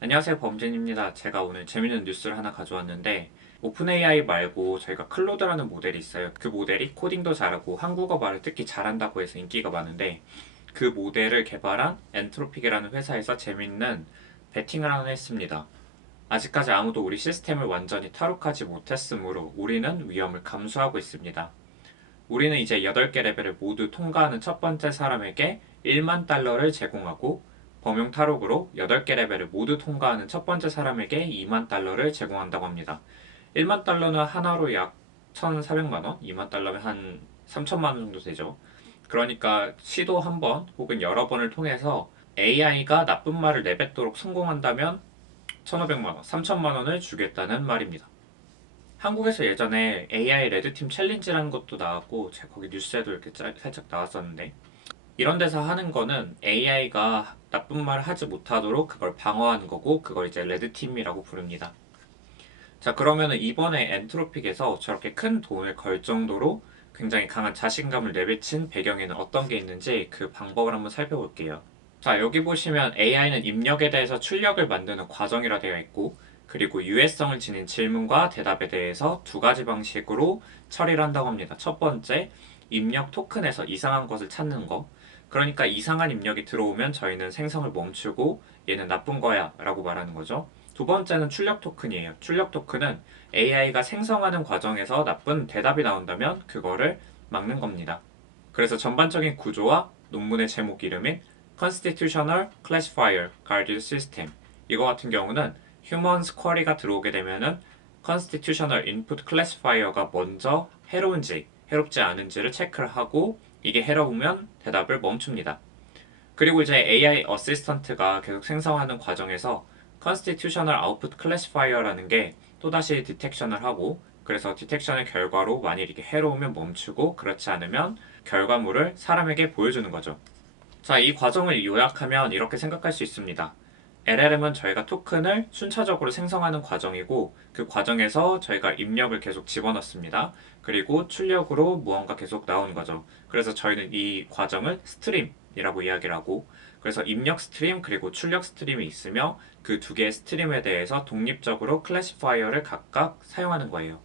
안녕하세요, 범진입니다. 제가 오늘 재밌는 뉴스를 하나 가져왔는데 오픈 AI 말고 저희가 클로드라는 모델이 있어요. 그 모델이 코딩도 잘하고 한국어 말을 특히 잘한다고 해서 인기가 많은데 그 모델을 개발한 엔트로픽이라는 회사에서 재밌는 베팅을 하나 했습니다. 아직까지 아무도 우리 시스템을 완전히 탈옥하지 못했으므로 우리는 위험을 감수하고 있습니다. 우리는 이제 8개 레벨을 모두 통과하는 첫 번째 사람에게 1만 달러를 제공하고 범용 탈옥으로 8개 레벨을 모두 통과하는 첫 번째 사람에게 2만 달러를 제공한다고 합니다. 1만 달러는 하나로 약 1,400만 원, 2만 달러면 한 3천만 원 정도 되죠. 그러니까 시도 한 번 혹은 여러 번을 통해서 AI가 나쁜 말을 내뱉도록 성공한다면 1,500만 원, 3천만 원을 주겠다는 말입니다. 한국에서 예전에 AI 레드팀 챌린지라는 것도 나왔고 제가 거기 뉴스에도 이렇게 살짝 나왔었는데 이런 데서 하는 거는 AI가 나쁜 말을 하지 못하도록 그걸 방어하는 거고 그걸 이제 레드팀이라고 부릅니다. 자, 그러면은 이번에 엔트로픽에서 저렇게 큰 돈을 걸 정도로 굉장히 강한 자신감을 내비친 배경에는 어떤 게 있는지 그 방법을 한번 살펴볼게요. 자, 여기 보시면 AI는 입력에 대해서 출력을 만드는 과정이라 되어 있고, 그리고 유해성을 지닌 질문과 대답에 대해서 두 가지 방식으로 처리를 한다고 합니다. 첫 번째, 입력 토큰에서 이상한 것을 찾는 거. 그러니까 이상한 입력이 들어오면 저희는 생성을 멈추고 얘는 나쁜 거야 라고 말하는 거죠. 두 번째는 출력 토큰이에요. 출력 토큰은 AI가 생성하는 과정에서 나쁜 대답이 나온다면 그거를 막는 겁니다. 그래서 전반적인 구조와 논문의 제목 이름인 Constitutional Classifier Guarded System 이거 같은 경우는 Humans 쿼리가 들어오게 되면은 Constitutional Input Classifier가 먼저 해로운지 해롭지 않은지를 체크를 하고 이게 해로우면 대답을 멈춥니다. 그리고 이제 AI 어시스턴트가 계속 생성하는 과정에서 Constitutional Output Classifier라는 게 또다시 디텍션을 하고 그래서 디텍션의 결과로 만일 이게 해로우면 멈추고 그렇지 않으면 결과물을 사람에게 보여주는 거죠. 자, 이 과정을 요약하면 이렇게 생각할 수 있습니다. LLM은 저희가 토큰을 순차적으로 생성하는 과정이고 그 과정에서 저희가 입력을 계속 집어넣습니다. 그리고 출력으로 무언가 계속 나오는 거죠. 그래서 저희는 이 과정을 스트림이라고 이야기를 하고 그래서 입력 스트림 그리고 출력 스트림이 있으며 그 두 개의 스트림에 대해서 독립적으로 클래시파이어를 각각 사용하는 거예요.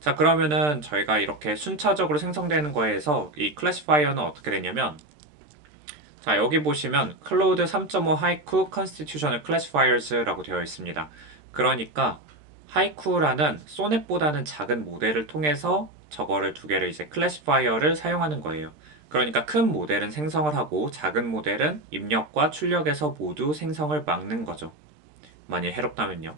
자, 그러면은 저희가 이렇게 순차적으로 생성되는 거에서 이 클래시파이어는 어떻게 되냐면 자, 여기 보시면 클로우드 3.5 하이쿠 컨스티튜셔널 클래시파이어스라고 되어 있습니다. 그러니까 하이쿠라는 소넷보다는 작은 모델을 통해서 저거를 두 개를 이제 클래시파이어를 사용하는 거예요. 그러니까 큰 모델은 생성을 하고 작은 모델은 입력과 출력에서 모두 생성을 막는 거죠. 만약 해롭다면요.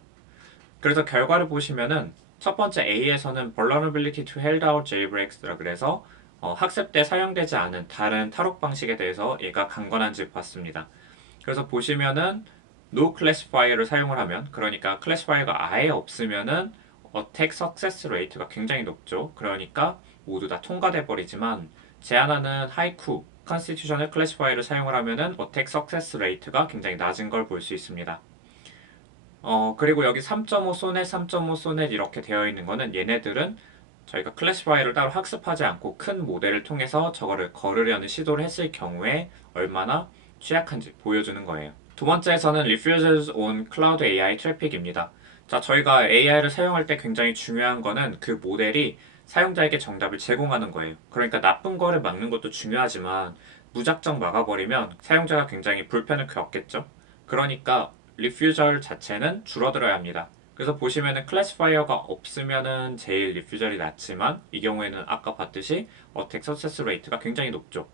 그래서 결과를 보시면은 첫 번째 A에서는 vulnerability to held out jailbreaks라 그래서 학습 때 사용되지 않은 다른 탈옥 방식에 대해서 얘가 강건한지 봤습니다. 그래서 보시면은 no classifier를 사용을 하면 그러니까 classifier가 아예 없으면은 attack success rate가 굉장히 높죠. 그러니까 모두 다 통과돼 버리지만 제한하는 haiku constitutional classifier를 사용을 하면은 attack success rate가 굉장히 낮은 걸 볼 수 있습니다. 그리고 여기 3.5 소넷, 3.5 소넷 이렇게 되어 있는 거는 얘네들은 저희가 클래시파이를 따로 학습하지 않고 큰 모델을 통해서 저거를 거르려는 시도를 했을 경우에 얼마나 취약한지 보여주는 거예요. 두 번째에서는 Refusals on Cloud AI Traffic입니다. 자, 저희가 AI를 사용할 때 굉장히 중요한 거는 그 모델이 사용자에게 정답을 제공하는 거예요. 그러니까 나쁜 거를 막는 것도 중요하지만 무작정 막아버리면 사용자가 굉장히 불편을 겪겠죠. 그러니까 리퓨절 자체는 줄어들어야 합니다. 그래서 보시면은 클래시파이어가 없으면은 제일 리퓨절이 낮지만 이 경우에는 아까 봤듯이 어택 서세스 레이트가 굉장히 높죠.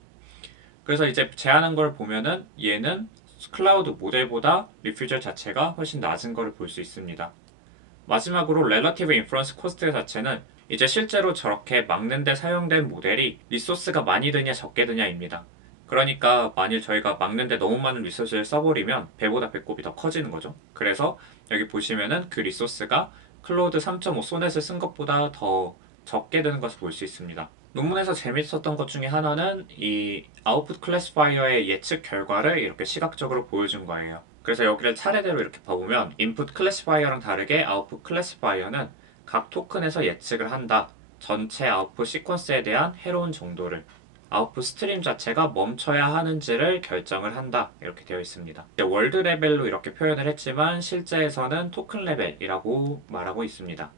그래서 이제 제한한 걸 보면은 얘는 클라우드 모델보다 리퓨절 자체가 훨씬 낮은 거를 볼 수 있습니다. 마지막으로 렐러티브 인프런스 코스트 자체는 이제 실제로 저렇게 막는데 사용된 모델이 리소스가 많이 드냐 적게 드냐입니다. 그러니까 만일 저희가 막는데 너무 많은 리소스를 써버리면 배보다 배꼽이 더 커지는 거죠. 그래서 여기 보시면은 그 리소스가 클로우드 3.5 소넷을 쓴 것보다 더 적게 되는 것을 볼 수 있습니다. 논문에서 재밌었던 것 중에 하나는 이 아웃풋 클래시파이어의 예측 결과를 이렇게 시각적으로 보여준 거예요. 그래서 여기를 차례대로 이렇게 봐보면 인풋 클래시파이어랑 다르게 아웃풋 클래시파이어는 각 토큰에서 예측을 한다. 전체 아웃풋 시퀀스에 대한 해로운 정도를. 아웃풋 스트림 자체가 멈춰야 하는지를 결정을 한다. 이렇게 되어 있습니다. 월드 레벨로 이렇게 표현을 했지만 실제에서는 토큰 레벨이라고 말하고 있습니다.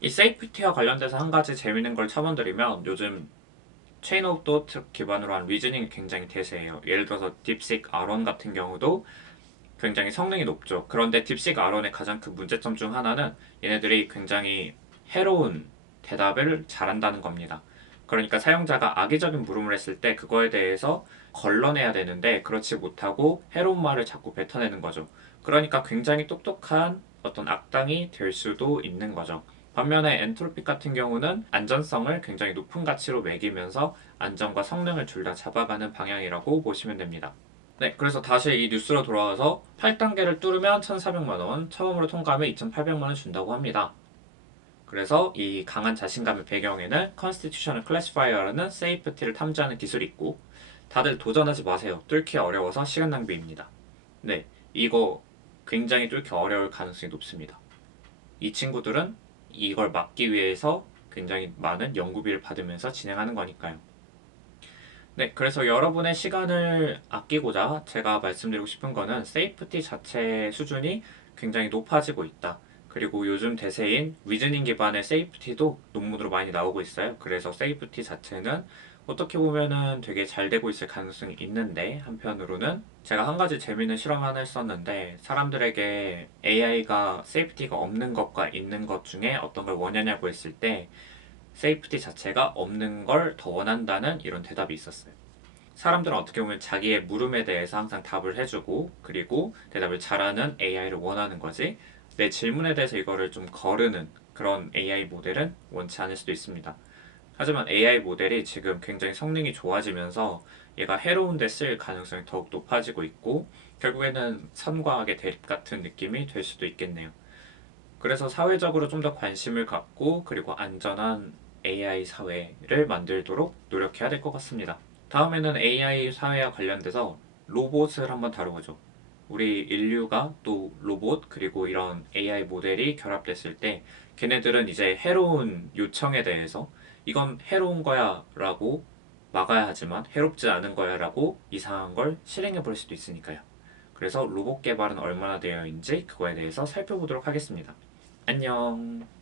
이 세이프티와 관련돼서 한 가지 재밌는 걸 첨언드리면 요즘 체인 오브 도트 기반으로 한 리즈닝이 굉장히 대세예요. 예를 들어서 딥식 R1 같은 경우도 굉장히 성능이 높죠. 그런데 딥식 R1의 가장 큰 문제점 중 하나는 얘네들이 굉장히 해로운 대답을 잘한다는 겁니다. 그러니까 사용자가 악의적인 물음을 했을 때 그거에 대해서 걸러내야 되는데 그렇지 못하고 해로운 말을 자꾸 뱉어내는 거죠. 그러니까 굉장히 똑똑한 어떤 악당이 될 수도 있는 거죠. 반면에 엔트로피 같은 경우는 안전성을 굉장히 높은 가치로 매기면서 안전과 성능을 둘 다 잡아가는 방향이라고 보시면 됩니다. 네, 그래서 다시 이 뉴스로 돌아와서 8단계를 뚫으면 1,400만 원, 처음으로 통과하면 2,800만 원 준다고 합니다. 그래서 이 강한 자신감의 배경에는 Constitutional Classifier라는 세이프티를 탐지하는 기술이 있고 다들 도전하지 마세요. 뚫기 어려워서 시간 낭비입니다. 네, 이거 굉장히 뚫기 어려울 가능성이 높습니다. 이 친구들은 이걸 막기 위해서 굉장히 많은 연구비를 받으면서 진행하는 거니까요. 네, 그래서 여러분의 시간을 아끼고자 제가 말씀드리고 싶은 거는 세이프티 자체 수준이 굉장히 높아지고 있다. 그리고 요즘 대세인 리즈닝 기반의 세이프티도 논문으로 많이 나오고 있어요. 그래서 세이프티 자체는 어떻게 보면은 되게 잘 되고 있을 가능성이 있는데 한편으로는 제가 한 가지 재미있는 실험 하나 했었는데 사람들에게 AI가 세이프티가 없는 것과 있는 것 중에 어떤 걸 원하냐고 했을 때 세이프티 자체가 없는 걸 더 원한다는 이런 대답이 있었어요. 사람들은 어떻게 보면 자기의 물음에 대해서 항상 답을 해주고 그리고 대답을 잘하는 AI를 원하는 거지 내 질문에 대해서 이거를 좀 거르는 그런 AI 모델은 원치 않을 수도 있습니다. 하지만 AI 모델이 지금 굉장히 성능이 좋아지면서 얘가 해로운 데 쓸 가능성이 더욱 높아지고 있고 결국에는 선과학의 대립 같은 느낌이 될 수도 있겠네요. 그래서 사회적으로 좀 더 관심을 갖고 그리고 안전한 AI 사회를 만들도록 노력해야 될 것 같습니다. 다음에는 AI 사회와 관련돼서 로봇을 한번 다뤄보죠. 우리 인류가 또 로봇 그리고 이런 AI 모델이 결합됐을 때 걔네들은 이제 해로운 요청에 대해서 이건 해로운 거야 라고 막아야 하지만 해롭지 않은 거야 라고 이상한 걸 실행해 볼 수도 있으니까요. 그래서 로봇 개발은 얼마나 되어 있는지 그거에 대해서 살펴보도록 하겠습니다. 안녕.